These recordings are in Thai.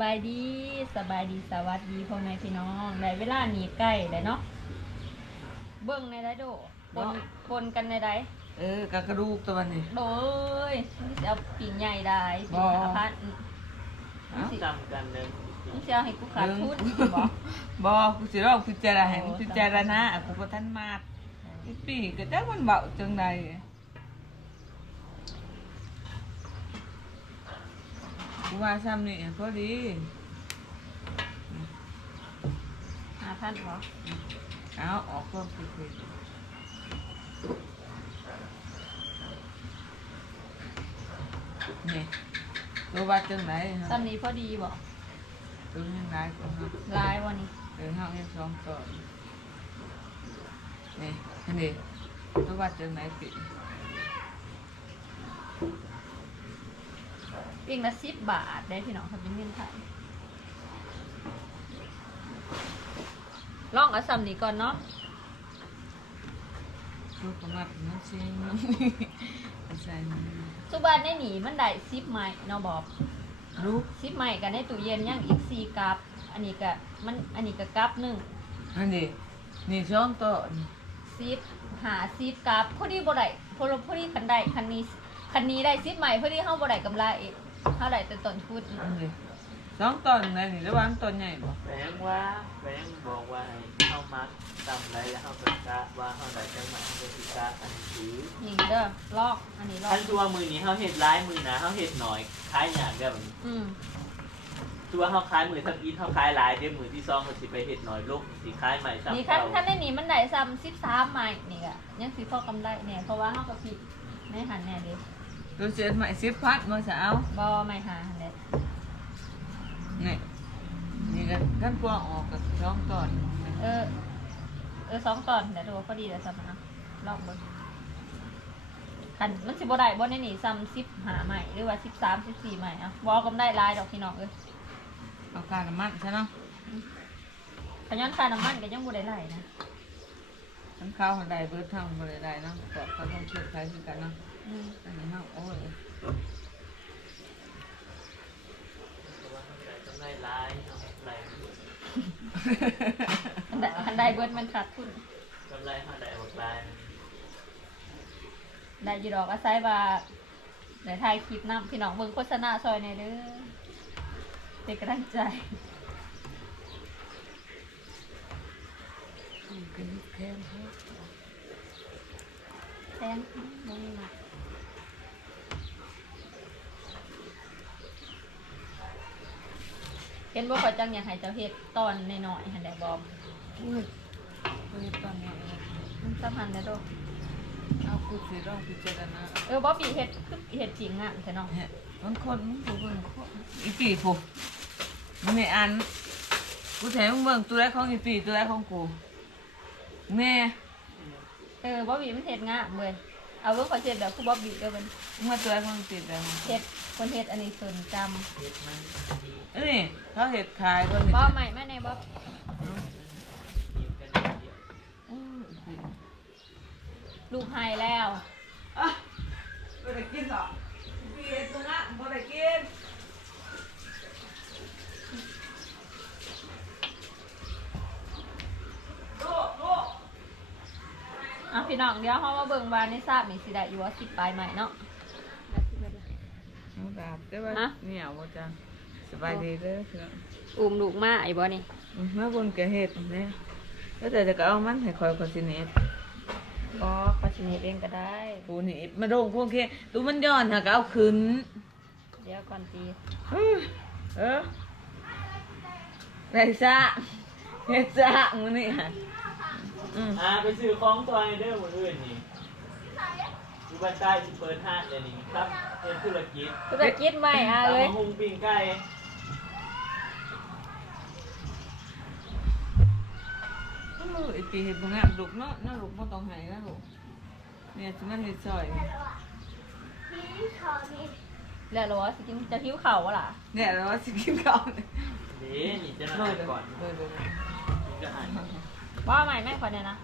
บายดีสบายดีสวัสดีพ่อแม่พี่น้องได้เวลาหนีใกล้แล้วเนาะเบิ่งในไดโดปนปนกันในไดเออกะกระดูกตัวนี้โดยนี่สิเอาปีงใหญ่ได้ปีงบ่หาพันเอ้าจำกันเลยนี่สิเอาให้กูขาดทุนบ่บ่กูสิลองพิจารณาให้โอ้พิจารณากูบ่ทันมาดอีปีก็จักมันเบาจังได กูว่าซ้ำนี่พอดีหาพันบ่เอาออกเพิ่มสิสินี่ตัวว่าจังไหนฮะตำนี้พอดีบ่ตัวยังไงก็ฮะลายบ่นี่เดินห้างเอ็สองต่อนี่อันนี้ตัวว่าจังไหนปี ปีงละ10บาทได้พี่น้องครับเป็นเงินไทยลองเอาซ้ำนี้ก่อนเนาะลูกกระมัดมันซิงใส่สุบานได้หนีมันได้10ไม้เนาะบอบลูกซิปใหม่กันในตู้เย็นยังอีกสี่กับ อันนี้ก็มันอันนี้ก็กับหนึ่งอันนี้นี่สองต่อนี่ซิปหาซิปกับพอดีบ่ได้พอดีพอดีคันได้คันนี้คันนี้ได้ซิปใหม่พอดีเฮาบ่ได้กำไร เฮาได้แต่ต้นทุนอันนี้สองต่อไหนนี่ระหว่างต้นใหญ่บ่แฝงว่าแฝงบอกว่าให้เข้ามัดจำไรแล้วเข้าไปกะว่าเข้าได้จังหวะเข้าไปกะอันนี้ถือนี่เด้อลอก อันนี้ลอก ท่านตัวมือนี้เขาเห็ดร้ายมือนะเขาเห็ดหน่อยคล้ายอย่างเดียวอืมตัวเขาคล้ายมือทับอีทเขาคล้ายหลายเดี๋ยวมือที่ซองเขาสิไปเห็ดหน่อยลูกสิคล้ายใหม่ซ้ำนี่คันเก่าคันได้หนีมันได้ซ้ำ13ใหม่นี่ก็ยังสิพอกำไรแน่เพราะว่าเฮาก็ผิดไม่หันแน่เด้ ตัวเสียใหม่สิบพัดมาสาวบ่ไม่หาหันเด้นี่นี่ก็กันกว้างออกกับสองต่อนี่เออ เออสองตอนเดี๋ยวดูพอดีแล้วซ้ำนะลองเบิ่งคันมันสิบ่ได้บ่ในนี่ซ้ำ10หาใหม่หรือว่า13 14ใหม่อะบ่กำไรหลายดอกพี่น้องเอ้ยเอาการน้ำมันใช่เนาะขย้อนค่าน้ำมันก็ยังบ่ได้ไหลนะทั้งข้าวทั้งใดเบิดทั้งบริได้เนาะก็เขาต้องเชื่อใครคือกันเนาะ คันนี้เนาโอ้ยตัวเขาได้จังไรร้ายเขาไรอันใดอันใดเบิดมันขาดทุนกำไรเขาได้หมดลายได้ยูดอกอาศัยว่าได้ถ่ายคลิปน้ำพี่น้องเบิ่งโฆษณาซอยในเด้อเป็นกำลังใจกินแค่นี้แซงมีหนัก เห็นบ่ขอยจังอยากให้เจ้าเฮ็ดตอนน้อยๆหั่นได้บ่อุ้ยเฮ้ยตอนนี้มันสำคัญนะโดเอากูสิลองพิจารณาเออบ๊อบบี้เฮ็ดคือเฮ็ดจริงอะใช่เนาะเฮ้ยมันคนมันผูกมันคนอีปีผูกมันไม่อันกูแถมมึงเบิ่งตัวแรกของอีปีตัวแรกของกูแม่เออบ๊อบบี้มันเฮ็ดงามเว้ย เอาเบิ่งขอเฮ็ดแบบคือบ๊อบบี้เด้อมันมึงมาตัวแรกของอีปีตัวแรกของกูเฮ็ดคนเฮ็ดอันนี้ส่วนจำเห็ดมันดีเอ้ยเขาเห็ดขายคนนี้บ๊อบใหม่มาแน่บ๊อบกินกันเดียวอู้อีปีลูกไฮแล้ว อะไม่ได้กินหรอกอีปีเห็ดตัวนั้นไม่ได้กินลูกลูก อะ พี่น้องเดี๋ยวเฮามาเบิ่งว่าในทราบนี่สิได้อยู่ว่า10ปลายใหม่เนาะน้องดาบได้ป่ะฮะเหนียวบ่จ้ะสบายดีเด้อเพื่อนอุ้มลูกมาไอ้บ่นี่อืมมาบนกระเฮ็ดเนี่ยแล้วแต่จะก็เอามันให้คอยคอนซิเนตบ่ขอสิเฮ็ดเองก็ได้ ปูนี่มาโดงพวกเคตูมันย้อนหาก็เอาขึ้น เดี๋ยวก่อนตีเออเออได้ซะเฮ็ดซะมื้อนี้ฮะ อืม อ่าไปซื้อของตัวไอเดอร์หมดอื่นนี่อยู่บ้านใต้สิเปิดห้างเลยนี่ครับเป็นธุรกิจธุรกิจใหม่อะตามเลย มาหุงปิ้งไก่เออไอ้ปีเฮ็ดบ่งามลูกเนาะเนาะลูกบ่ต้องให้นะลูกเนี่ยสิมันเฮ็ดซอย แล้วเหรอว่าสิกินจะหิวข้าวบ่ล่ะเนี่ยเราว่าสิกินข้าวเนี่ยเดี๋ยวนี่จะเลนายเลยก่อนเลยเลยกินก็อ่าน ว่าใหม่แม่ขอเนี่ยนะ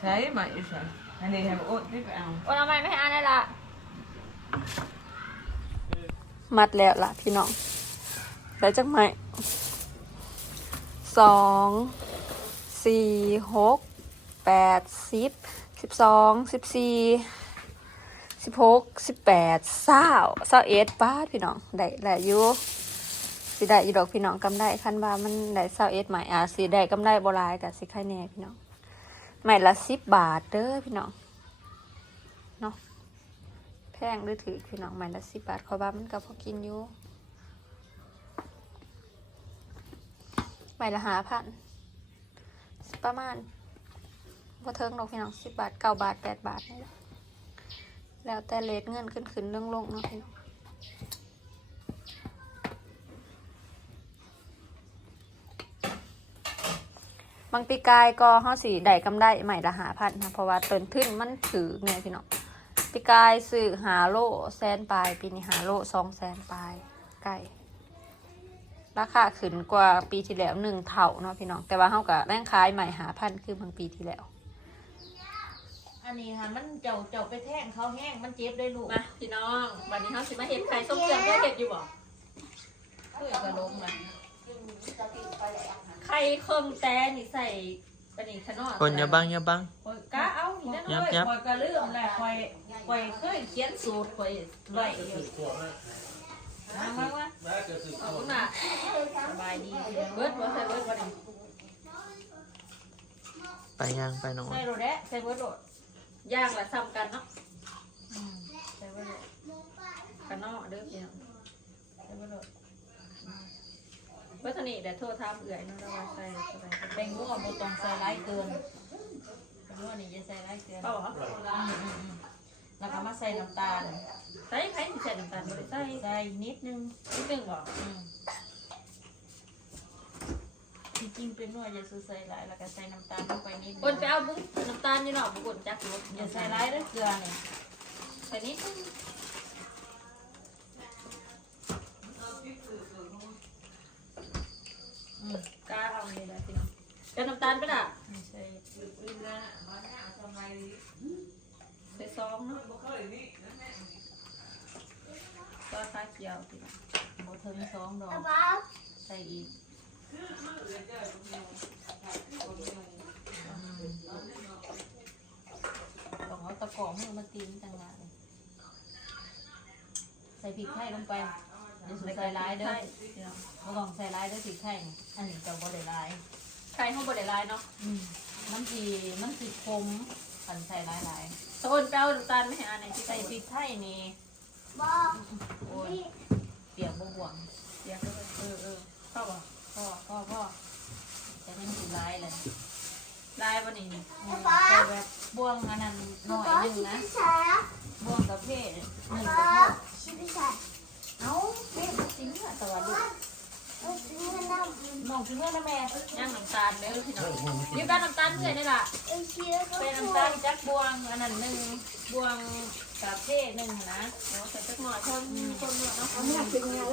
ใช้มาอีใส่อันนี้ให้บ่อดนี่ไปเอาโอ้ทำไมไม่ให้อ่านได้ละ มัดแล้วล่ะพี่น้องได้จักไหมสองสี่หกแปดสิบสิบสองสิบสี่สิบหกสิบแปดเศร้าเศร้าเอ็ดป้าดพี่น้องได้แหละอยู่ สิได้อยู่ดอกพี่น้องกำได้คันว่ามันได้เศร้าเอ็ดใหม่อะสิได้กำได้บรายกับสิไข่แน่พี่น้องใหม่ละสิบบาทเด้อพี่น้องเนาะแพงหรือถือพี่น้องใหม่ละสิบบาทขอยบ้ามันก็พอกินอยู่ใหม่ละหาพันประมาณพอเทิงดอกพี่น้องสิบบาทเก้าบาทแปดบาทนี่แหละแล้วแต่เลทเงินขึ้นขึ้นเรื่องลงเนาะพี่น้อง บางปีกายก็ห้าสีได้กำไรใหม่ละหาพันนะเพราะว่าต้นทุนมันถือไงพี่น้องปีกายซื้อหาโลแสนปลายปีนี้หาโลสองแสนปลายไก่ราคาขึ้นกว่าปีที่แล้วหนึ่งเท่าเนาะพี่น้องแต่ว่าเขากับแม่งขายใหม่หาพันคือบางปีที่แล้ว อันนี้ค่ะมันเจ้าเจ้าไปแท่งเขาแห้งมันเจ็บได้ลูกมาพี่น้องวันนี้เขาสิมาเห็ดไข่ส้มเกลือเพื่อเห็ดอยู่บ่เพื่อกระลงนะไข่เครื่องแต่นี่ใส่ปนิขนอดคนอย่าบังอย่าบังคอยกะเอานี่นะยัน้บอยยับคอยกระเลื่อมแหละคอยคอยเคยเขียนสูตรคอยไว้อยู่มามามาเอาคุณน่ะสบายดีเบิร์ดบ่ใส่เบิร์ดบ่ได้ไปยังไปน้องใส่โรแดะใส่เบิร์ดโดดย่างละซ้ำกันเนาะอืมใส่ไว้เลยกันเนาะเด้อพี่น้องใส่ไว้เลยเบิร์ด เท่านี้เดี๋ยวโทษทามเอื่อยเนาะแล้วว่าใส่เท่าไหร่แป้งนัวบ่ต้องใส่ร้ายเกินแป้งนัวนี่จะใส่ร้ายเกินเอาเหรออืมอืมอืมแล้วก็มาใส่น้ำตาล ใส่ไข่สิใส่น้ำตาลบ่ได้ใส่ใส่นิดนึงนิดนึงบ่อืมจริงๆเป็นนัวอย่าซื้อใส่หลายแล้วก็ใส่น้ำตาลลงไปนิดนึคนงไปเอาบุ้งน้ำตาลนี่เนาะบุกคนจักรถอย่าใส่ร้ายเด้อเกลือเนี่ยใส่นิดนึงอืม กาเอานี่แหละพี่น้องเป็นน้ำตาลไปล่ะไม่ใช่ใส่ซองเนาะก็คาเขียวพี่น้องบ่ถึงสองดอกใส่อีกต้องเอาตะกร้อมือมาตีนต่างหากใส่พริกไทยลงไป อย่าใส่ร้ายเด้อใช่พี่น้องบ่ต้องใส่ร้ายเด้อพริกไทยนี่อันนี้จะบ่ได้ร้ายไข่ห้องบดได้ลายเนาะอืมมันสิมันสิคมคันใส่ร้ายหลายตะโอนแป้วน้ำตาลไม่ให้อันไหนที่ๆใส่ใส่พริกไทยนี่โอ้ยเปียกบ่ห่วงเสียงก็เออเออเข้าบ่พ่อพ่อพ่อแต่มันสิร้ายเลยลายวันนี้นี่อืมแต่แบบบ่วงอันนั้นหน่อยหนึงนะบ่วงกับเพศหนึ่งกับพ่อ เอาเพศมันสิเนื้อแต่ว่าลูกน้องสิเนื้อนะแม่ย่างน้ำตาลเด้อพี่น้องยิบด้านน้ำตาลเพื่อนนี่ล่ะเป็นน้ำตาลจักบวงอันนั้นหนึ่งบวงกับเพศหนึ่งนะโอ้ใส่จักหน่อยคนคนเนาะเขาไม่ยากกินาะ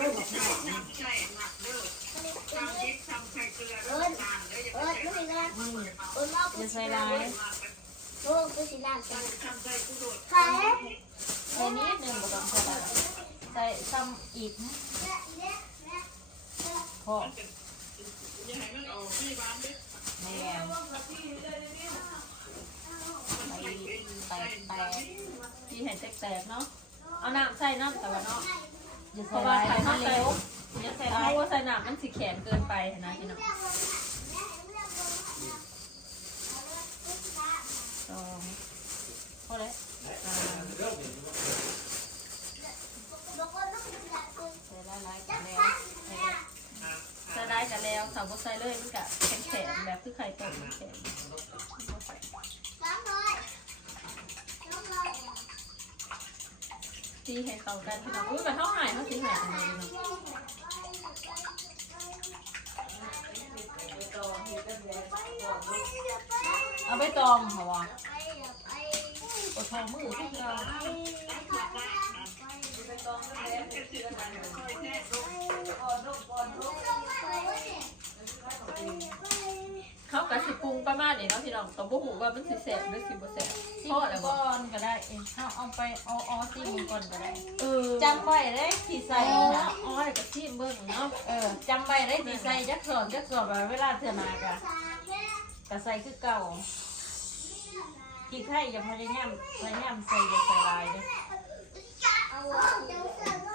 อย่าใส่ร้ายใส่นิดหนึ่งบ่ต้องใส่ลาย ส่ซ้ำอีกนะพอแม่ไปไปที่เห็นแตกๆเนาะ เอาน้ำใส่เนาะแต่ว่าเนาะอย่าเพราะว่าร้ายไข่มัข้านวเร็เร็ววอย่าใส่เพราะว่าใส่น้ำมันสีแข็งเกินไปนะพี่น้องสองพอแล้ว สามใส่ร้ายกันแล้วใส่ได้กันแล้วสาวบใส่เลยมันกะแข็งแข็งๆแบบคือไข่ต้มมันแข็งตีให้เข้ากันพี่น้องอุ้ยมันเท่าไหร่เท่าสีหายกันเลยเนาะเอาไปตองเหรอวะกดทองมือที่เรา เขากะะสิปรุงประมาณนี้เนาะพี่น้องก็บ่ฮู้ว่ามันสิแซ่บหรือสิบ่แซ่บชิเพมราะอะไรบ่ก่อนก็ได้เองเอาเอาไปเอาเอาซีมก่อนก็ได้เออจำไว้ได้ที่ใส่ใส่นะนะอ๋อแล้วก็ชิมเบิ่งเนาะเออจำไว้ได้ที่ใส่จักสอนจักสอนว่าเวลาเธอมากะก็ใส่คือเก่าที่ไทยจะพยายามพยายามใส่อย่าใส่ลายเด้อ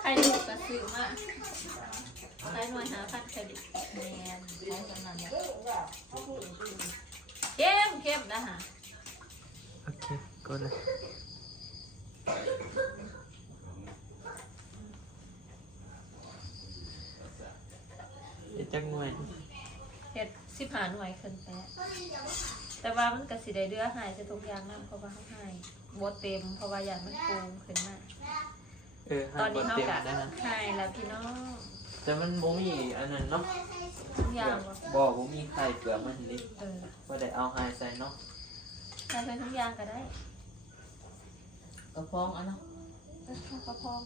ใครดูก็ซื้อมาใช้หน่วยหาพันเครดิตแมนใช้สำนันเนี่ยเข้มเข้มนะฮะ โอเคกดเลยเดี๋ยวจักหน่วยเฮ็ดสิบหาหน่วยขึ้นไปะแต่ว่ามันก็สิได้เดือหายจะทุกอย่างนำเพราะว่าเขาหายบ่เต็มเพราะว่าอย่างมันปูขึ้นมาเออตอนนี้ห้เขาเต็มกะนะฮะหายแล้วพี่น้องแต่มันบ่มีอันนั้นเนาะทุกอย่างบ่บอกบ่มีไข่เปลือกมันนี่เออบ่ได้เอาไฮใส่เนาะใช้เป็นทุกอย่างก็ได้กระพองอันเนาะเออข้าวกระเพอง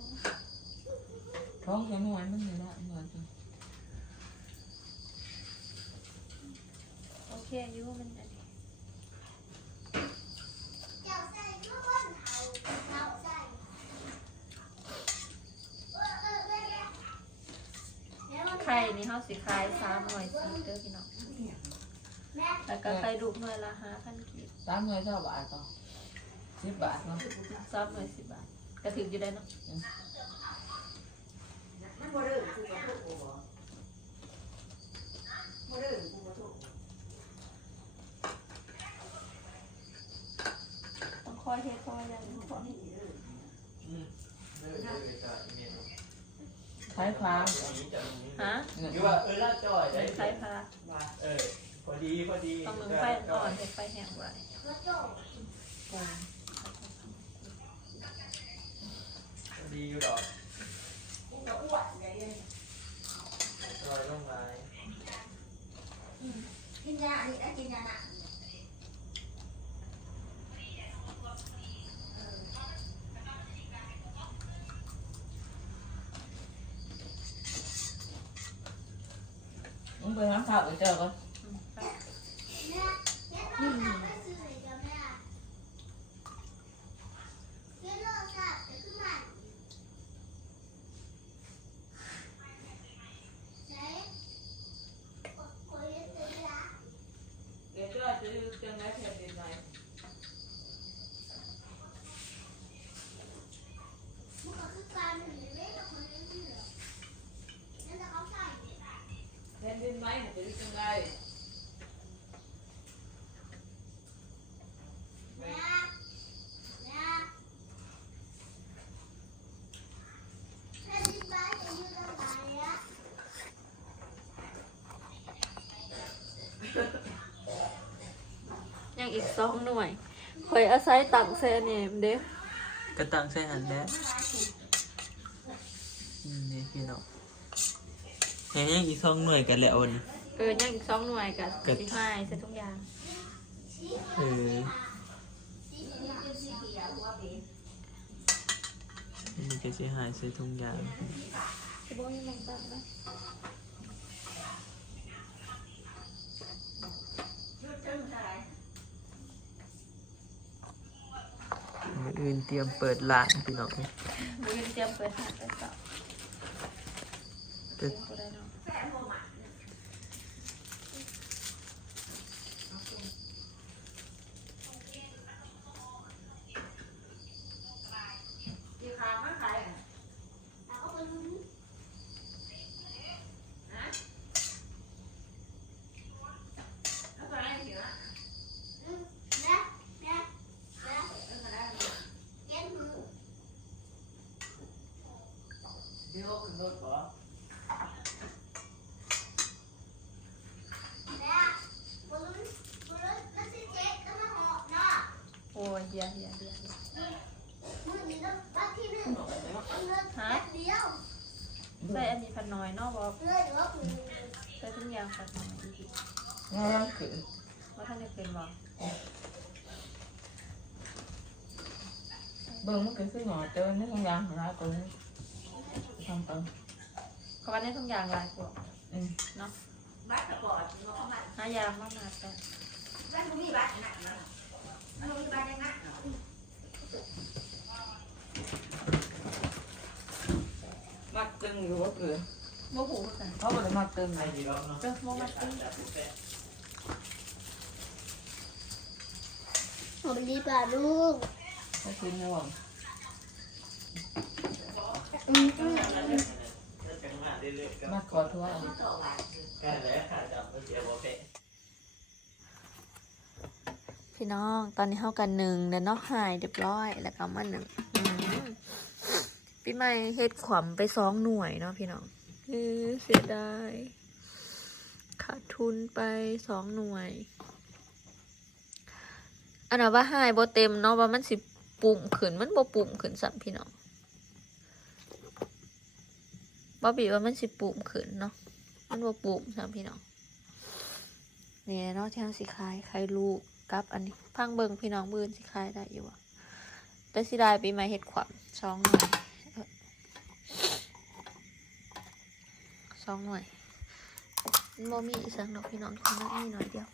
พองจะหน่วยมันอยู่แล้วหน่วยจริงโอเคอยู่มัน นนี้ไข่นี่เขาสิขายสามหน่วยสิเด้อพี่น้องแล้วก็ไข่ลูกหน่วยละห้าพันกีบสามหน่วยเท่าบาทต่อสิบบาทเนาะซอฟหน่วยสิบบาทก็ถึงอยู่ได้เนาะต้องคอยเฮ็ดคอยอย่างนี้ก่อนอืมเด้อเด้อ เด้อเมนูใช้ฟ้านี้จะมีฮะคือว่าเออละจ่อยได้ใช้พาเออพอดีพอดีต้องมึงไฟอ่อนเฮ็ดไฟแห้งไว้ปรุงพอดีอยู่ดอกลอยลงไปกินยาอันนี้ได้กินยาหนัก ไปน้ำข้าวไปเจอก่อน อืมไป แม่แม่ต้องทำให้ซื้อหน่อยจ้ะแม่เดี๋ยวเราจะไปขึ้นมาไหนโอ้ยเสียละ เดี๋ยวจะจะจะได้แผ่นดินไหน มันก็คือการหนีไม่กับคนอื่นเหรอนั่นจะเขาใส่ แผ่นดินไหมมันจะได้จังไง แม่แม่แม่ที่บ้านจะอยู่ตรงไหนอะ ยังอีก สองหน่วยคอยอาศัยตังเซเนมเด้กระตังใส่หันแล้วอืมนี่พี่น้องเฮ้ยยังอีกสองหน่วยกันแล้วนี่เออยังอีกสองหน่วยกับกับสิบห้าใส่ทุกอย่างเออนี่ก็จะหายใส่ทุงยาง สิบโมงยังลงตังนะ ออื่นเตรียมเปิดร้านพี่น้องมือเตรียมเปิดหาดไปต่อจะก็ได้เนาะ ที่ขามาขายอะ แล้วก็ไปลุ้น แล้วก็ได้เสีย อืมแม่แม่แม่เย็นมือ เดี๋ยวขึ้นรถก่อน แม่บอลลูนบอลลูนแล้วสิเจ๊ก็มาหอบเนาะ โอ้ยเฮียเฮียเฮียเฮีย มือนี้ต้องวัดที่หนึ่งเอาเงินแป๊บเดียว ใส่อันนี้พันน้อยเนาะบอก เงินลบหนึ่ง ใส่ทุกอย่างพันน้อยอีก งานขึ้น ว่าท่านจะเป็นบอก กินก็คือหน่อเจอนี่ทำงานของเราตัวนี้ทำไปเขาว่าได้ทุกอย่างหลายกว่าอืมเนาะบัตรตะกอดมันเข้ามาหายามมากมาแต่บัตรมันมีบัตรหนักนะมันมีบัตรยังไงมักตึงอยู่ว่าเกินโมโหกันเขาบอกเลยมักตึงไอ้ที่เราเนาเออโมมาตึงผมรีบาลูกเขาคืนไม่หวังหวะเรื่อยๆก็ มักขอทัวรแค่แล้วค่ะจับผู้เสียบ่แปะพี่น้องตอนนี้เข้ากันหนึ่งแล้วเนาะหายเรียบร้อย แล้วก็มาหนึ่งพี่ใหม่เฮ็ดขวำไปสองหน่วยเนาะพี่น้องเสียดายขาดทุนไปสองหน่วย อันนั้นว่าหายบ่เต็มเนาะว่ามันสิปุ่มขึ้นมันบ่ปุ่มขึ้นสัมพี่น้อง บ่บีว่ามันสิปุ่มขึ้นเนาะ มันบ่ปุ่มสัมพี่น้อง นี่เนาะที่เราสิคลายคายลูกกับอันนี้พังเบิงพี่น้องบืนสิคลายได้อยู่อะแต่สิได้ปีใหม่เฮ็ดขวัญสองหน่วยเอ้อสองหน่วยโมมีอีสังดอกพี่น้องคนละมีหน่อยเดียว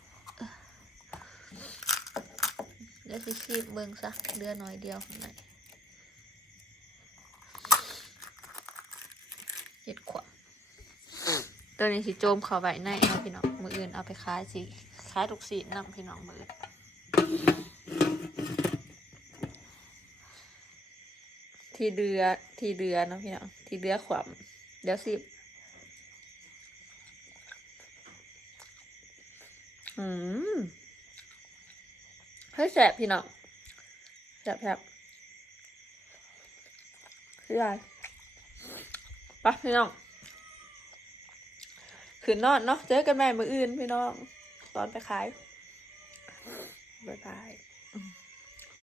เดี๋ยวสิคีบเบิงซะเดือน้อยเดียวข้างใน เห็ดขวาตัวนี้สิโจมเขาไว้ในเอาพี่น้องมืออื่นเอาไปขายสิขายทุกสีนำพี่น้องมืออื่นที่เรือที่เรือนะพี่น้องที่เรือขวามเดี๋ยวสิอืมเฮ้ยแสบพี่น้องแสบแสบคืออะไร ปะพี่น้องคืนนอนเนาะเจอกันใหม่มืออื่นพี่น้อง ตอนไปขาย บ๊ายบาย